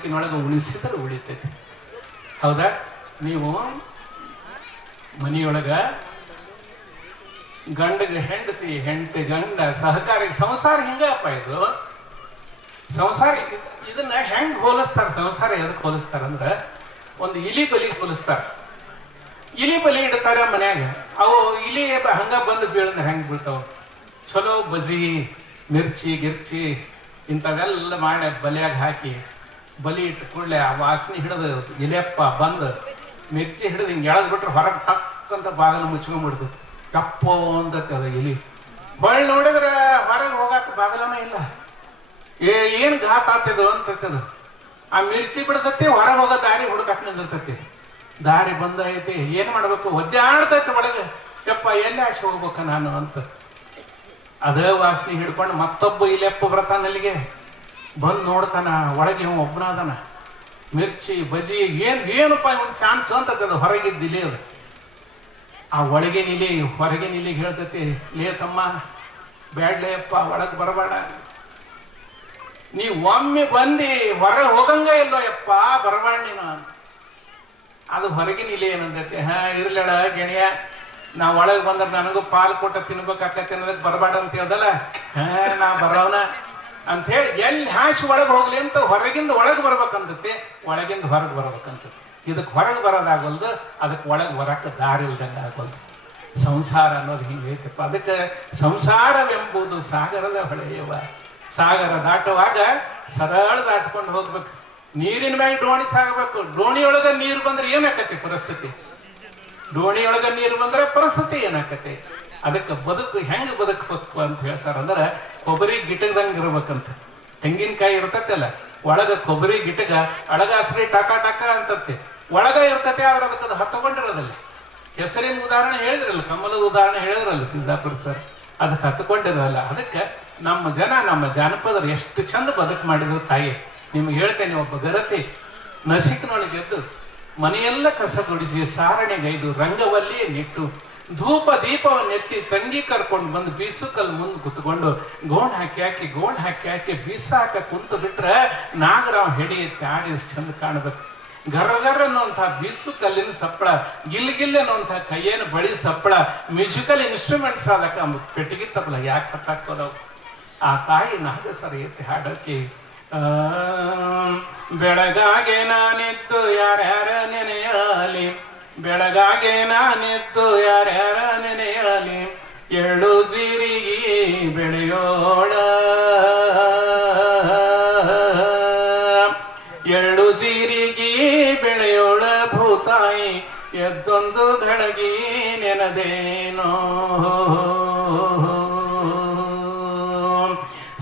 ಬದುಕಿನೊಳಗೆ ಉಳಿಸಿದ್ರೆ ಉಳಿತೈತಿ. ಹೌದಾ? ನೀವು ಮನೆಯೊಳಗ ಗಂಡಗೆ ಹೆಂಡತಿ, ಹೆಂಡತಿ ಗಂಡ, ಸಹಕಾರಿ ಸಂಸಾರ ಹಿಂಗಪ್ಪ. ಇದು ಸಂಸಾರ ಇದನ್ನ ಹೆಂಗ್ ಹೋಲಿಸ್ತಾರ? ಸಂಸಾರ ಎದಕ್ಕೆ ಹೋಲಿಸ್ತಾರಂದ್ರೆ ಒಂದು ಇಲಿ ಬಲಿಗೆ ಹೋಲಿಸ್ತಾರ. ಇಲಿ ಬಲಿ ಇಡ್ತಾರೆ ಮನ್ಯಾಗ. ಅವು ಇಲಿ ಹಂಗ ಬಂದು ಬೀಳಂದ್ರೆ ಹೆಂಗೆ ಬೀಳ್ತಾವ? ಚಲೋ ಬಜಿ, ಮಿರ್ಚಿ ಗಿರ್ಚಿ ಇಂಥವೆಲ್ಲ ಮಾಡಿ ಬಲಿಯಾಗ ಹಾಕಿ ಬಲಿ ಇಟ್ಟು ಕೂಡಲೇ ಆ ವಾಸನೆ ಹಿಡಿದು ಇಲಿಯಪ್ಪ ಬಂದು ಮಿರ್ಚಿ ಹಿಡಿದು ಹಿಂಗೆ ಎಳೆದು ಬಿಟ್ರೆ ಹೊರಗೆ ಟಕ್ ಅಂತ ಬಾಗಿಲು ಮುಚ್ಕೊಂಡ್ಬಿಡ್ತು. ಕಪ್ಪೋ ಅಂತತಿ ಅದು ಇಲಿ. ಹೊಳ್ಳಿ ನೋಡಿದ್ರೆ ಹೊರಗೆ ಹೋಗಾಕ ಬಾಗಿಲನ ಇಲ್ಲ. ಏನು ಘಾತ ಆಗ್ತದ ಅಂತದು. ಆ ಮಿರ್ಚಿ ಬಿಡ್ತತಿ, ಹೊರಗೆ ಹೋಗೋ ದಾರಿ ಹುಡುಕಾಕ್ ನಿಂದಿರ್ತತಿ. ದಾರಿ ಬಂದೈತಿ, ಏನು ಮಾಡ್ಬೇಕು? ಒದ್ದಾಡ್ತೈತಿ ಒಳಗೆ. ಯಪ್ಪ ಎಲ್ಲಿ ಆಸೆ ಹೋಗ್ಬೇಕ ನಾನು ಅಂತ. ಅದೇ ವಾಸನೆ ಹಿಡ್ಕೊಂಡು ಮತ್ತೊಬ್ಬ ಇಲೆಪ್ಪ ಬರ್ತಾನಲ್ಲಿಗೆ ಬಂದು ನೋಡ್ತಾನ. ಒಳಗೆ ಇವ ಒಬ್ಬನಾದನ. ಮಿರ್ಚಿ ಬಜಿ ಏನಪ್ಪ ಒಂದು ಚಾನ್ಸ್ ಅಂತದ ಹೊರಗಿದ್ದ ಇಲಿ ಅದು. ಆ ಒಳಗಿನ ಇಲಿ ಹೊರಗಿನ ಇಲಿಗೆ ಹೇಳ್ತತಿ, ಲೇ ತಮ್ಮ ಬ್ಯಾಡ್ಲೇಯಪ್ಪ, ಒಳಗೆ ಬರಬೇಡ. ನೀ ಒಮ್ಮೆ ಬಂದು ಹೊರಗೆ ಹೋಗಂಗ ಇಲ್ಲೋ ಯಪ್ಪ, ಬರಬೇಡ ನೀನು. ಅದು ಹೊರಗಿನ ಇಲಿ ಏನಂತೈತಿ, ಇರ್ಲಡ ಗೆಣಿಯ, ನಾ ಒಳಗೆ ಬಂದ್ರೆ ನನಗೂ ಪಾಲು ಕೊಟ್ಟ ತಿನ್ಬೇಕಾಕತಿ ಅನ್ನೋದಕ್ಕೆ ಬರಬೇಡ ಅಂತ ಹೇಳ್ದಲ್ಲ. ನಾ ಬರೋಣ ಅಂತ ಹೇಳಿ ಎಲ್ಲಿ ಹಾಸಿ ಒಳಗೆ ಹೋಗ್ಲಿ ಅಂತ ಹೊರಗಿಂದ ಒಳಗೆ ಬರ್ಬೇಕಂತತಿ, ಒಳಗಿಂದ ಹೊರಗೆ ಬರ್ಬೇಕಂತತಿ. ಇದಕ್ಕೆ ಹೊರಗೆ ಬರೋದಾಗಲ್ದು, ಅದಕ್ಕೆ ಒಳಗೆ ಬರಕ್ಕೆ ದಾರಿ ಇಲ್ದಂಗೆ ಆಗೋಲ್ದು. ಸಂಸಾರ ಅನ್ನೋದು ಹಿಂಗೈತಪ್ಪ. ಅದಕ್ಕೆ ಸಂಸಾರವೆಂಬುದು ಸಾಗರದ ಹೊಳೆಯವ. ಸಾಗರ ದಾಟುವಾಗ ಸರಳ ದಾಟ್ಕೊಂಡು ಹೋಗ್ಬೇಕು. ನೀರಿನ ಮ್ಯಾಗ ಡೋಣಿ ಸಾಗಬೇಕು. ಡೋಣಿಯೊಳಗೆ ನೀರು ಬಂದ್ರೆ ಏನಾಕತಿ ಪರಿಸ್ಥಿತಿ? ಡೋಣಿಯೊಳಗೆ ನೀರು ಬಂದ್ರೆ ಪರಿಸ್ಥಿತಿ ಏನಾಕತಿ? ಅದಕ್ಕೆ ಬದುಕು ಹೆಂಗೆ ಬದುಕಬೇಕು ಅಂತ ಹೇಳ್ತಾರಂದ್ರೆ ಕೊಬ್ಬರಿ ಗಿಟಗದಂಗೆ ಇರ್ಬೇಕಂತ. ತೆಂಗಿನಕಾಯಿ ಇರ್ತೈತಲ್ಲ, ಒಳಗೆ ಕೊಬ್ಬರಿ ಗಿಟಗ, ಅಳಗಾಸ್ರಿ ಟಕ ಟಕ ಅಂತತಿ. ಒಳಗ ಇರ್ತೈತೆ, ಆದ್ರೆ ಅದಕ್ಕೆ ಅದು ಹತ್ತುಕೊಂಡಿರೋದಿಲ್ಲ. ಹೆಸರಿನ ಉದಾಹರಣೆ ಹೇಳಿದ್ರಲ್ಲ, ಕಮಲದ ಉದಾಹರಣೆ ಹೇಳಿದ್ರಲ್ಲ ಸಿದ್ದಾಪುರ ಸರ್, ಅದಕ್ಕೆ ಹತ್ತುಕೊಂಡಿರೋಲ್ಲ. ಅದಕ್ಕೆ ನಮ್ಮ ಜನ, ನಮ್ಮ ಜಾನಪದರು ಎಷ್ಟು ಚಂದ ಬದುಕು ಮಾಡಿದ್ರು ತಾಯಿ. ನಿಮ್ಗೆ ಹೇಳ್ತೇನೆ, ಒಬ್ಬ ಗರತಿ ನಸಿಕ್ನೊಳಗೆದ್ದು ಮನೆಯೆಲ್ಲ ಕಸ ಗುಡಿಸಿ ಸಾರಣೆಗೈದು ರಂಗವಲ್ಲಿ ನಿಟ್ಟು ಧೂಪ ದೀಪವನ್ನೆತ್ತಿ ತಂಗಿ ಕರ್ಕೊಂಡು ಬಂದು ಬೀಸುಕಲ್ ಮುಂದೆ ಕುತ್ಕೊಂಡು ಗೋಣ್ ಹಾಕಿ ಹಾಕಿ ಬೀಸಾಕ ಕುಂತು ಬಿಟ್ರೆ ನಾಗರಾವ್ ಹೆಡಿ ಎತ್ತಿ ಆಡಿ ಚಂದ ಕಾಣಬೇಕು. ಗರ್ರ ಅನ್ನುವಂಥ ಬೀಸು ಕಲ್ಲಿನ ಸಪ್ಪಳ, ಗಿಲ್ ಅನ್ನುವಂಥ ಕೈಯೇನು ಬಳಿ ಸಪ್ಪಳ, ಮ್ಯೂಸಿಕಲ್ ಇನ್ಸ್ಟ್ರೂಮೆಂಟ್ಸ್ ಆದಕ್ಕ ಪೆಟ್ಟಿಗೆ ತಪ್ಪಲ ಯಾಕೆ ಕಟ್ಟಾಕೋದವು? ಆ ತಾಯಿ ನಾಗಸರ ಎತ್ತಿ ಹಾಡೋಕೆ, ಬೆಳಗಾಗೆ ನಾನಿದ್ದು ಯಾರ್ಯಾರ ನೆನೆಯಲಿ, ಬೆಳಗಾಗೆ ನಾನಿದ್ದು ಯಾರ್ಯಾರ ನೆನೆಯಲಿ, ಎಳ್ಳು ಜೀರಿಗೆ ಬೆಳೆಯೋಣ, ಎಳ್ಳು ಜೀರಿಗೆ ಬೆಳೆಯೋಳ ಭೂತಾಯಿ, ಎದ್ದೊಂದು ಘಳಗಿ ನೆನದೇನೋ.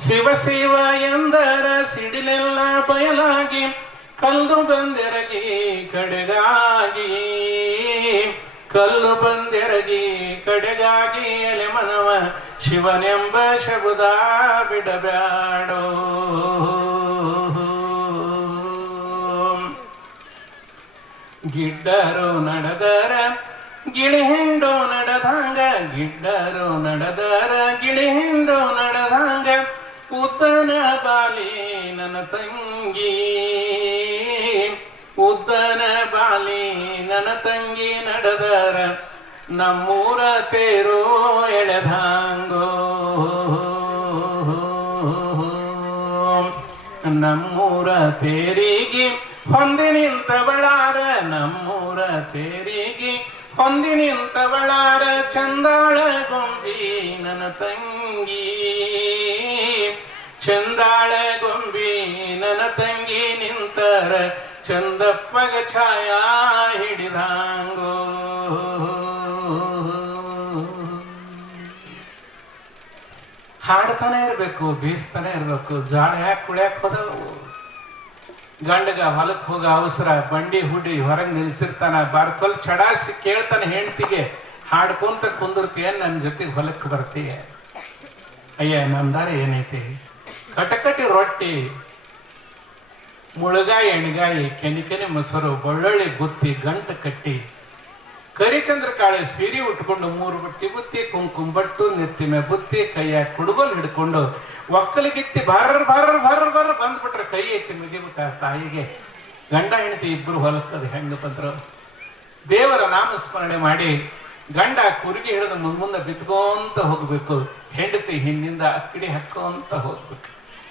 ಶಿವ ಶಿವ ಎಂದರ ಸಿಡಿಲೆಲ್ಲ ಬಯಲಾಗಿ, ಕಲ್ಲು ಬಂದೆರಗಿ ಕಡೆಗಾಗಿ, ಕಲ್ಲು ಬಂದೆರಗಿ ಕಡೆಗಾಗಿ, ಎಲೆ ಮನವ ಶಿವನೆಂಬ ಶಬುದ ಬಿಡಬ್ಯಾಡೋ. ಗಿಡ್ಡರು ನಡೆದರ ಗಿಳಿ ಹಿಂಡು ನಡೆದಂಗ, ಗಿಡ್ಡರು ನಡೆದರ ಗಿಳಿ ಹಿಂಡು ನಡೆದಂಗ, ಉದ್ದನ ಬಾಲಿ ನನ್ನ ತಂಗಿ, ಉದ್ದನ ಬಾಲಿ ನನ್ನ ತಂಗಿ ನಡೆದರ ನಮ್ಮೂರ ತೇರು ಎಳೆದಾಂಗೋ, ನಮ್ಮೂರ ತೇರಿಗೆ ಹೊಂದಿ ನಿಂತವಳಾರ, ನಮ್ಮೂರ ತೇರಿಗೆ ಹೊಂದಿ ನಿಂತವಳಾರ, ಚಂದಾಳ ಗೊಂಬಿ ನನ್ನ ತಂಗಿ, ಚಂದಾಳ ಗೊಂಬಿ ನನ್ನ ತಂಗಿ ನಿಂತರ, ಚಂದಪ್ಪಗ ಛಾಯಾ ಹಿಡಿದಾಂಗೋ. ಹಾಡ್ತಾನೆ ಇರ್ಬೇಕು, ಬೀಸ್ತಾನೆ ಇರ್ಬೇಕು. ಜಾಳ ಯಾಕೆ ಕುಳ್ಯಾಕ್ ಹೋದವು? ಗಂಡಗ ಹೊಲಕ್ಕೆ ಹೋಗ ಅವಸರ, ಬಂಡಿ ಹುಡಿ ಹೊರಗೆ ನಿಲ್ಸಿರ್ತಾನ, ಬಾರ್ಕೊಲ್ ಚಡಾಸಿ ಕೇಳ್ತಾನೆ ಹೆಂಡ್ತಿಗೆ, ಹಾಡ್ಕೊಂತ ಕುಂದಿರ್ತೀಯ ನನ್ನ ಜೊತೆಗೆ ಹೊಲಕ್ಕೆ ಬರ್ತೀಯ? ಅಯ್ಯ ನಂದಾರ ಏನೈತಿ? ಕಟಕಟಿ ರೊಟ್ಟಿ, ಮುಳುಗಾಯಿ ಎಣ್ಗಾಯಿ, ಕೆನಿಕೆನೆ ಮೊಸರು, ಬೆಳ್ಳುಳ್ಳಿ ಗುತ್ತಿ, ಗಂಟು ಕಟ್ಟಿ, ಕರಿಚಂದ್ರಕಾಳೆ ಸೀರೆ ಉಟ್ಕೊಂಡು 3 ಬಟ್ಟಿ ಬುತ್ತಿ ಕುಂಕುಮ ಬಟ್ಟು ನೆತ್ತಿಮೆ ಬುತ್ತಿ ಕೈಯಾಗ ಕುಡುಗೋಲ್ ಹಿಡ್ಕೊಂಡು ಒಕ್ಕಲಿಗಿತ್ತಿ ಬಾರರ್ ಬಾರರ್ ಬಾರರ್ ಬಾರ ಬಂದ್ಬಿಟ್ರೆ ಕೈ ಎತ್ತಿ ಮುಗಿಬೇಕ ತಾಯಿಗೆ. ಗಂಡ ಹೆಂಡತಿ ಇಬ್ರು ಹೊಲಕ್ಕದ ಹೆಂಗ ಬಂದ್ರು. ದೇವರ ನಾಮಸ್ಮರಣೆ ಮಾಡಿ ಗಂಡ ಕುರುಗಿ ಹಿಡಿದು ಮುಂದೆ ಬಿತ್ಕೊಂತ ಹೋಗ್ಬೇಕು, ಹೆಂಡತಿ ಹಿಂದಿಂದ ಅಕ್ಕಡಿ ಹಾಕೋಂತ ಹೋಗ್ಬೇಕು.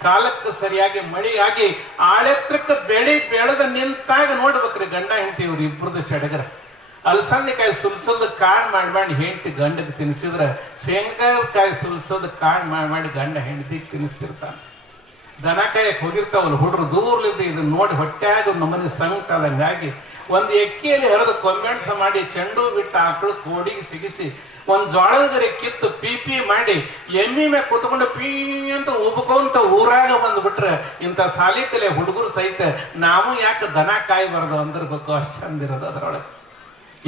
ಕಾಲಕ್ಕೆ ಸರಿಯಾಗಿ ಮಳೆಯಾಗಿ ಆಳೆತ್ರಕ್ಕೆ ಬೆಳೆ ಬೆಳೆದ ನಿಂತಾಗ ನೋಡ್ಬೇಕ್ರಿ ಗಂಡ ಹೆಂಡತಿ ಇವ್ರು ಇಬ್ಬರದು ಸಡಗರ. ಅಲಸಂದಿಕಾಯಿ ಸುಲ್ಸೋದು ಕಾಳು ಮಾಡಿ ಹೆಂಡತಿ ಗಂಡಗೆ ತಿನ್ಸಿದ್ರ ಶೇಂಗಾಕಾಯಿ ಸುಲ್ಸೋದು ಕಾಳು ಮಾಡಿ ಗಂಡ ಹೆಂಡತಿಗೆ ತಿನ್ನಿಸ್ತಿರ್ತಾನೆ. ದನ ಕಾಯಕ್ಕೆ ಹೋಗಿರ್ತಾವಲ್ಲ ಹುಡ್ರು ದೂರ್ಲಿದ್ದು ಇದನ್ನ ನೋಡಿ ಹೊಟ್ಟ್ಯಾಗ ನಮ್ಮನೆ ಸಂಕಟ ಆದಂಗಾಗಿ ಒಂದು ಎಕ್ಕಿಯಲ್ಲಿ ಹರಿದು ಕೊಂಬೆಣಸ ಮಾಡಿ ಚೆಂಡು ಬಿಟ್ಟು ಆಕಳು ಕೋಡಿಗೆ ಸಿಗಿಸಿ ಒಂದು ಜೋಳದ ಗರಿ ಕಿತ್ತು ಪಿ ಮಾಡಿ ಎಮ್ಮಿ ಮ್ಯಾಗ ಕುತ್ಕೊಂಡು ಪೀ ಅಂತ ಉಬ್ಕೊಂತ ಊರಾಗ ಬಂದ್ಬಿಟ್ರೆ ಇಂಥ ಸಾಲಿ ಕಲೆ ಹುಡುಗರು ಸಹಿತ ನಾವು ಯಾಕೆ ದನ ಕಾಯಬಾರ್ದು ಅಂದಿರ್ಬೇಕು, ಅಷ್ಟು ಚಂದಿರೋದು ಅದರೊಳಗೆ.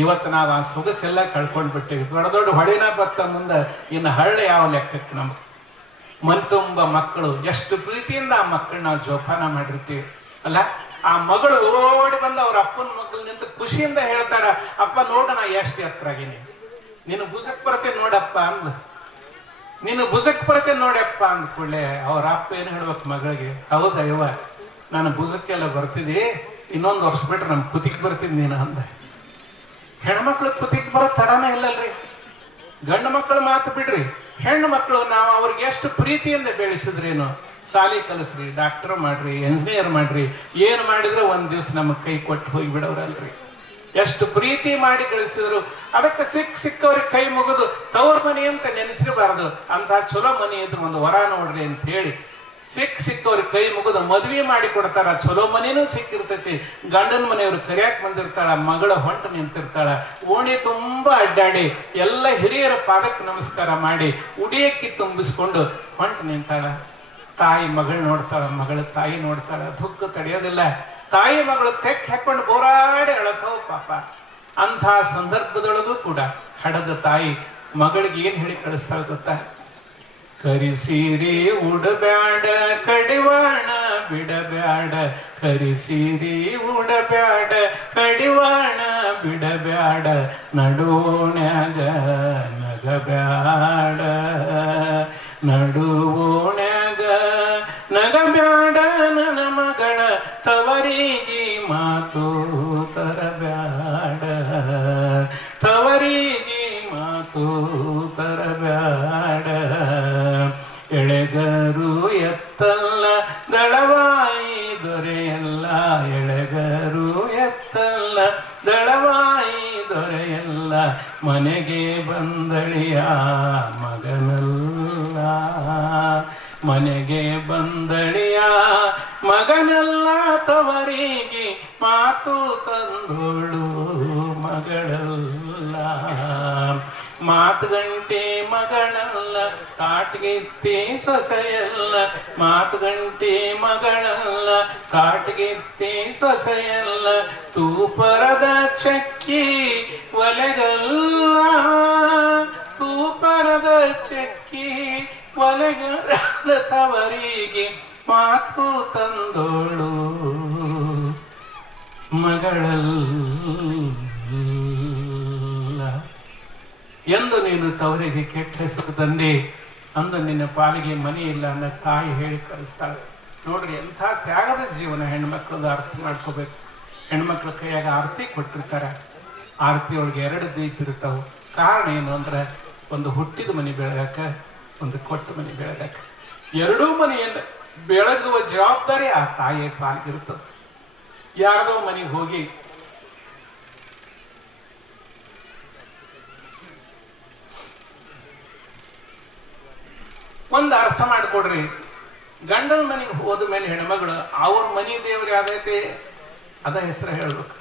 ಇವತ್ತು ನಾವು ಆ ಸೊಗಸೆಲ್ಲ ಕಳ್ಕೊಂಡು ಬಿಟ್ಟಿವಿ. ದೊಡ್ಡ ದೊಡ್ಡ ಹೊಳಿನ ಬತ್ತ ಮುಂದೆ ಇನ್ನು ಹಳ್ಳಿ ಯಾವ ಲೆಕ್ಕಕ್ಕೆ ನಮ್ಗೆ ಮನ್ ತುಂಬ ಮಕ್ಕಳು ಎಷ್ಟು ಪ್ರೀತಿಯಿಂದ ಆ ಮಕ್ಕಳು ನಾವು ಜೋಪಾನ ಮಾಡಿರ್ತೀವಿ ಅಲ್ಲ. ಆ ಮಗಳು ಓಡಿ ಬಂದು ಅವ್ರ ಅಪ್ಪನ ಮಗಳು ನಿಂತು ಖುಷಿಯಿಂದ ಹೇಳ್ತಾರ, ಅಪ್ಪ ನೋಡ ನಾ ಎಷ್ಟು ಎತ್ತರಾಗಿನಿ, ನೀನು ಭುಜಕ್ ಬರ್ತೇನೆ ನೋಡಪ್ಪ ಅಂದ್, ನೀನು ಭುಜಕ್ ಬರ್ತೇನೆ ನೋಡಪ್ಪ ಅಂದ ಕೂಡಲೇ ಅವ್ರ ಅಪ್ಪ ಏನು ಹೇಳ್ಬೇಕು ಮಗಳಿಗೆ, ಹೌದಾ ಇವ ನಾನು ಭುಜಕ್ಕೆಲ್ಲ ಬರ್ತಿದ್ದಿ, ಇನ್ನೊಂದು ವರ್ಷ ಬಿಟ್ರೆ ನಮ್ ಕುತಿಕ್ ಬರ್ತೀನಿ ನೀನು ಅಂದ. ಹೆಣ್ಮಕ್ಳು ಕುತಿಕ್ ಬರೋ ತಡನೇ ಇಲ್ಲಲ್ರಿ. ಗಂಡು ಮಕ್ಕಳು ಮಾತು ಬಿಡ್ರಿ, ಹೆಣ್ಣು ಮಕ್ಕಳು ನಾವು ಅವ್ರಿಗೆ ಎಷ್ಟು ಪ್ರೀತಿಯಿಂದ ಬೆಳೆಸಿದ್ರೇನು. ಸಾಲಿ ಕಲಿಸ್ರಿ, ಡಾಕ್ಟರ್ ಮಾಡ್ರಿ, ಎಂಜಿನಿಯರ್ ಮಾಡ್ರಿ, ಏನು ಮಾಡಿದ್ರೆ ಒಂದ್ ದಿವ್ಸ ನಮಗ್ ಕೈ ಕೊಟ್ಟು ಹೋಗಿ ಬಿಡೋರಲ್ರಿ. ಎಷ್ಟು ಪ್ರೀತಿ ಮಾಡಿ ಕಳಿಸಿದ್ರು. ಅದಕ್ಕೆ ಸಿಕ್ಕವ್ರಿಗೆ ಕೈ ಮುಗಿದು ತವ್ರ ಮನಿ ಅಂತ ನೆನೆಸಿರಬಾರ್ದು. ಅಂತ ಚಲೋ ಮನಿ ಇದ್ರು ಒಂದು ವರ ನೋಡ್ರಿ ಅಂತ ಹೇಳಿ ಸಿಕ್ಕವ್ರಿಗೆ ಕೈ ಮುಗಿದು ಮದ್ವೆ ಮಾಡಿ ಕೊಡ್ತಾರ. ಚಲೋ ಮನಿನೂ ಸಿಕ್ಕಿರ್ತೈತಿ. ಗಂಡನ ಮನೆಯವ್ರು ಕರಿಯಾಕ್ ಬಂದಿರ್ತಾಳ, ಮಗಳ ಹೊಂಟ ನಿಂತಿರ್ತಾಳ. ಓಣಿ ತುಂಬಾ ಅಡ್ಡಾಡಿ ಎಲ್ಲ ಹಿರಿಯರ ಪಾದಕ್ಕೆ ನಮಸ್ಕಾರ ಮಾಡಿ ಉಡಿಯಕ್ಕಿ ತುಂಬಿಸ್ಕೊಂಡು ಹೊಂಟ ನಿಂತಾಳ. ತಾಯಿ ಮಗಳು ನೋಡ್ತಾಳ, ಮಗಳ ತಾಯಿ ನೋಡ್ತಾಳ, ದುಃಖ ತಡೆಯೋದಿಲ್ಲ. ತಾಯಿ ಮಗಳು ತೆಕ್ ಹಾಕೊಂಡು ಬೋರಾಡಿ ಅಳತಾವ ಪಾಪ. ಅಂಥ ಸಂದರ್ಭದೊಳಗೂ ಕೂಡ ಹಡದ ತಾಯಿ ಮಗಳಿಗೆ ಏನ್ ಹೇಳಿ ಕಳಿಸ್ತಾಳ ಗೊತ್ತಾ? ಕರಿಸೀರಿ ಉಡಬ್ಯಾಡ ಕಡಿವಾಣ ಬಿಡಬ್ಯಾಡ, ಕರಿಸೀರಿ ಉಡಬ್ಯಾಡ ಕಡಿವಾಣ ಬಿಡಬ್ಯಾಡ, ನಡುವೋಣ್ಯಾಗ ನಗಬ್ಯಾಡ, ನಡುವೋಣ್ಯಾಗ ನಗಬ್ಯಾಡ, ನನ್ನ ಮಗಳ ತವರಿಗೆ ಮಾತು ತರಬ್ಯಾಡ, ತವರಿಗೆ ಮಾತು ತರಬ್ಯಾಡ. ಎಳೆಗರು ಎತ್ತಲ್ಲ ದಳವಾಯಿ ದೊರೆಯಲ್ಲ, ಎಳೆಗರು ಎತ್ತಲ್ಲ ದಳವಾಯಿ ದೊರೆಯಲ್ಲ, ಮನೆಗೆ ಬಂದಳಿಯ ಮಗನಲ್ಲ, ಮನೆಗೆ ಬಂದಳಿಯ ಮಗನಲ್ಲ, ತವರಿಗೆ ಮಾತು ತಂದೋಳು ಮಗಳಲ್ಲ. ಮಾತುಗಂಟೆ ಮಗಳಲ್ಲ, ಕಾಟ್ಗಿತ್ತಿ ಸೊಸೆಯಲ್ಲ, ಮಾತುಗಂಟೆ ಮಗಳಲ್ಲ, ಕಾಟ್ಗಿತ್ತಿ ಸೊಸೆಯಲ್ಲ, ತೂಪರದ ಚಕ್ಕಿ ಒಲೆಗಲ್ಲ, ತೂಪರದ ಚಕ್ಕಿ ಒಲೆಗಲ್ಲ, ತವರಿಗೆ ಮಾತು ತಂದೋಳು ಮಗಳಲ್ಲ. ಎಂದು ನೀನು ತವರಿಗೆ ಕೆಟ್ಟ ಹೆಸರು ತಂದೆ, ಅಂದು ನಿನ್ನ ಪಾಲಿಗೆ ಮನೆ ಇಲ್ಲ ಅನ್ನೋ ತಾಯಿ ಹೇಳಿ ಕಳಿಸ್ತಾಳೆ. ನೋಡ್ರಿ ಎಂಥ ತ್ಯಾಗದ ಜೀವನ ಹೆಣ್ಮಕ್ಳದ್ದು ಅರ್ಥ ಮಾಡ್ಕೋಬೇಕು. ಹೆಣ್ಮಕ್ಳ ಕೈಯಾಗ ಆರತಿ ಕೊಟ್ಟಿರ್ತಾರೆ. ಆರತಿ ಒಳಗೆ 2 ದೀಪ ಇರ್ತಾವೆ. ಕಾರಣ ಏನು ಅಂದ್ರೆ ಒಂದು ಹುಟ್ಟಿದ ಮನೆ ಬೆಳಗಾಕ, ಒಂದು ಕೊಟ್ಟ ಮನೆ ಬೆಳಗಾಕ. 2 ಮನೆಯನ್ನು ಬೆಳಗುವ ಜವಾಬ್ದಾರಿ ಆ ತಾಯಿಯ ಪಾಲಿಗಿರ್ತದೆ. ಯಾರದೋ ಮನೆಗೆ ಹೋಗಿ ಒಂದು ಅರ್ಥ ಮಾಡಿಕೊಡ್ರಿ. ಗಂಡನ ಮನೆಗೆ ಹೋದ ಮೇಲೆ ಹೆಣ್ಮಗಳು ಅವ್ರ ಮನೆ ದೇವ್ರು ಯಾವ್ದೈತಿ ಅದ ಹೆಸರು ಹೇಳ್ಬೇಕು.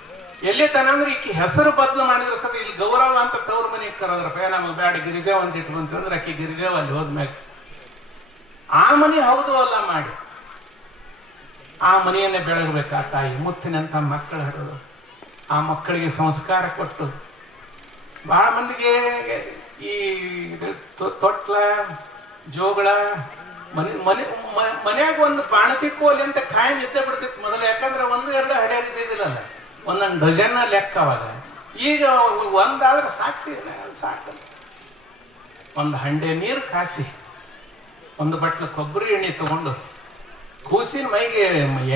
ಎಲ್ಲಿ ತನ ಅಂದ್ರೆ ಈಕಿ ಹೆಸರು ಬದಲು ಮಾಡಿದ್ರೆ ಸದ ಇಲ್ಲಿ ಗೌರವ ಅಂತ ತವ್ರ ಮನೆಗೆ ಕರೋದ್ರಪ್ಪ, ನಮಗೆ ಬ್ಯಾಡ ಗಿರಿಜಾವ್ ಅಂತ ಇಟ್ಕೊಂತಂದ್ರೆ ಆಕಿ ಗಿರಿಜಾವ್ ಅಲ್ಲಿ ಹೋದ್ಮ್ಯಾಗ ಆ ಮನೆ ಹೌದು ಅಲ್ಲ ಮಾಡಿ ಆ ಮನೆಯನ್ನೇ ಬೆಳಗಬೇಕು. ಆ ತಾಯಿ ಮುತ್ತಿನಂತ ಮಕ್ಕಳು ಹಡೋದು, ಆ ಮಕ್ಕಳಿಗೆ ಸಂಸ್ಕಾರ ಕೊಟ್ಟು. ಬಹಳ ಮಂದಿಗೆ ಈ ತೊಟ್ಲ ಜೋಗಳ ಮನ್ಯಾಗ ಒಂದು ಬಾಣತಿ ಕೋಲಿ ಅಂತ ಕಾಯಂ ಇದ್ದೇ ಬಿಡ್ತಿತ್ತು ಮೊದಲು. ಯಾಕಂದ್ರೆ 1-2 ಹಡ್ಯಾರಿದ್ದಿಲ್ಲಲ್ಲ, ಒಂದೊಂದು ಡಜನ್ನ ಲೆಕ್ಕ ಅವಾಗ. ಈಗ ಒಂದಾದ್ರೆ ಸಾಕು. ಒಂದು ಹಂಡೆ ನೀರು ಕಾಸಿ, ಒಂದು ಬಟ್ಲು ಕೊಬ್ಬರಿ ಎಣ್ಣೆ ತಗೊಂಡು ಕೂಸಿನ ಮೈಗೆ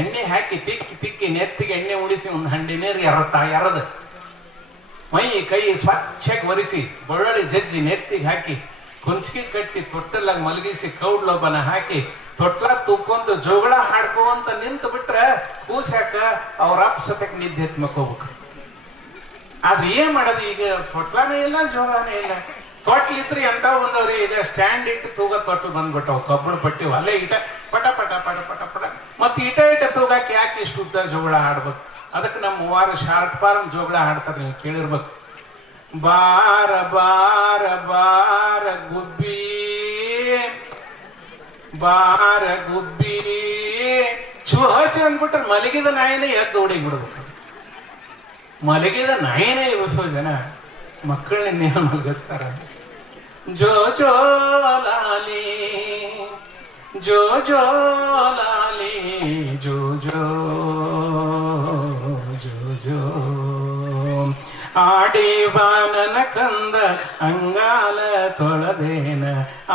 ಎಣ್ಣೆ ಹಾಕಿ ತಿಕ್ಕಿ ನೆತ್ತಿಗೆ ಎಣ್ಣೆ ಉಳಿಸಿ ಒಂದು ಹಂಡೆ ನೀರು ಎರದ ಮೈ ಕೈ ಸ್ವಚ್ಛಕ್ಕೆ ಒರೆಸಿ ಬೆಳ್ಳುಳ್ಳಿ ಜಜ್ಜಿ ನೆತ್ತಿಗೆ ಹಾಕಿ ಕುಂಚಿಗೆ ಕಟ್ಟಿ ತೊಟ್ಟಲಾಗ ಮಲಗಿಸಿ ಕೌಡ್ಲೊಬ್ಬನ ಹಾಕಿ ತೊಟ್ಲ ತುಕ್ಕೊಂದು ಜೋಗಳ ಹಾಡ್ಕೊಂತ ನಿಂತು ಬಿಟ್ರೆ ಕೂಸಾಕ ಅವ್ರ ಅಪ್ಸತಕ್ಕೆ ನಿದ್ದೆ ಎತ್ತಿ ಮಕ್ಕೋಬೇಕು. ಆದ್ರೆ ಏನ್ ಮಾಡೋದು, ಈಗ ತೊಟ್ಲಾನೇ ಇಲ್ಲ ಜೋಗಳನೇ ಇಲ್ಲ. ತೊಟ್ಲಿತ್ರಿ ಎಂತ ಬಂದವ್ರಿ, ಈಗ ಸ್ಟ್ಯಾಂಡ್ ಇಟ್ಟು ತೂಗ ತೊಟ್ಲು ಬಂದ್ಬಿಟ್ಟವು, ಕಬ್ಬಣ ಪಟ್ಟಿವು ಅಲ್ಲೇ ಇಟ ಪಟ ಪಟ ಪಟ ಪಟ ಪಟ. ಮತ್ತೆ ಇಟ ತೂಗಕ್ಕೆ ಯಾಕೆ ಇಷ್ಟು ಉದ್ದ ಜೋಗಳ ಹಾಡ್ಬೇಕು? ಅದಕ್ಕೆ ನಮ್ಮ 3 ಶಾರ್ಟ್ ಫಾರ್ಮ್ ಜೋಗಳ ಹಾಡ್ತಾರೆ, ನೀವು ಕೇಳಿರ್ಬೇಕು. ಬಾರ ಬಾರ ಬಾರ ಗುಬ್ಬಿ, ಬಾರ ಗುಬ್ಬಿ ಚುಹಚ ಅಂದ್ಬಿಟ್ರೆ ಮಲಗಿದ ನಾಯಿನೇ ಎದ್ದು ಓಡಿಗೆ ಬಿಡ್ಬೇಕು. ಮಲಗಿದ ನಾಯಿನೇ ಇಳಿಸೋ ಜನ ಮಕ್ಕಳನ್ನೇನು ಮಲಗಿಸ್ತಾರ. ಜೋ ಜೋ ಲಾಲಿ, ಜೋ ಜೋ ಲಾಲಿ, ಜೋ ಜೋ ಜೋ ಜೋ. ಆಡಿ ಬಾನನ ಕಂದ ಅಂಗಾಲ ತೊಳೆದೇನ,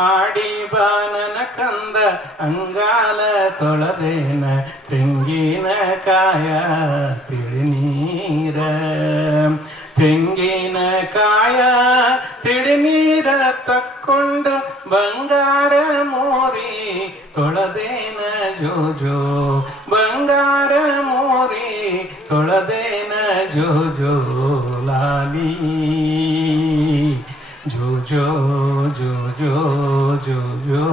ಆಡಿ ಬಾನನ ಕಂದ ಅಂಗಾಲ ತೊಳೆದೇನ, ತೆಂಗಿನ ಕಾಯ ತಿಳಿನೀರ, ತೆಂಗಿನ ಕಾಯ ತಿಳಿನೀರ ತಕ್ಕೊಂಡು ಬಂಗಾರ ಮೋರಿ ತೊಳೆದೇನ ಜೋ ಜೋ, ಬಂಗಾರ ಮೋರಿ ತೊಳೆದೇನ ಜೋ ಜೋ ಲಾಲಿ, ಜೋ ಜೋ ಜೋ ಜೋ ಜೋ ಜೋ.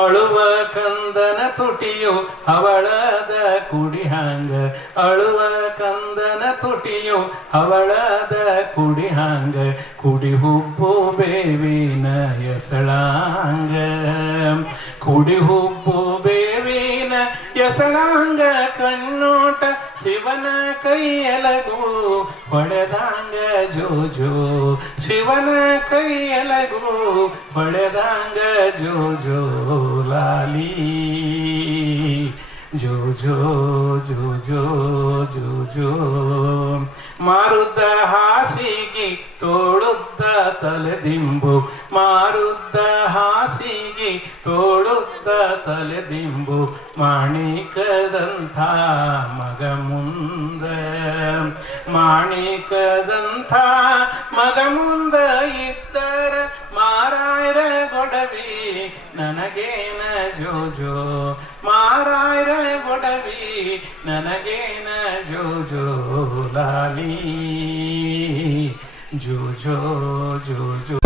ಅಳುವ ಕಂದನ ತುಟಿಯು ಹವಳದ ಕುಡಿ ಹಾಂಗ, ಅಳುವ ಕಂದನ ತುಟಿಯು ಹವಳದ ಕುಡಿ ಹಾಂಗ, ಕುಡಿ ಹುಬ್ಬು ಬೇವಿನ ಎಸಳಾಂಗ, ಕುಡಿ ಹುಬ್ಬು ಬೇವಿನ ಎಸಳಾಂಗ, ಕಣ್ಣೋಟ ಶಿವನ ಕೈಯಲಗು ಹೊಳೆದಾಂಗ ಜೋ ಜೋ, ಶಿವನ ಕೈಯಲಗು ಹೊಳೆದಾಂಗ ಜೋ ಜೋ ಲಾಲಿ, ಜೋ ಜೋ ಜೋ ಜೋ ಜೋ ಜೋ. ಮಾರುದ್ದ ಹಾಸಿಗಿ ತೋಳುದ್ದ ತಲೆದಿಂಬು, ಮಾರುದ್ದ ಹಾಸಿಗಿ ತೋಳುದ್ದ ತಲೆದಿಂಬು, ಮಾಣಿಕದಂಥ ಮಗ ಮುಂದ, ಮಾಣಿಕದಂಥ ಮಗ ಮುಂದ ಇದ್ದರ ಮಾರಾಯರ ಗೊಡವಿ ನನಗೇನ ಜೋ ಜೋ, ಮಾರಾಯರ ಗೊಡವಿ ನನಗೇನ ಜೋ ಜೋ ಲಾಲಿ, ಜೋ ಜೋ ಜೋ ಜೋ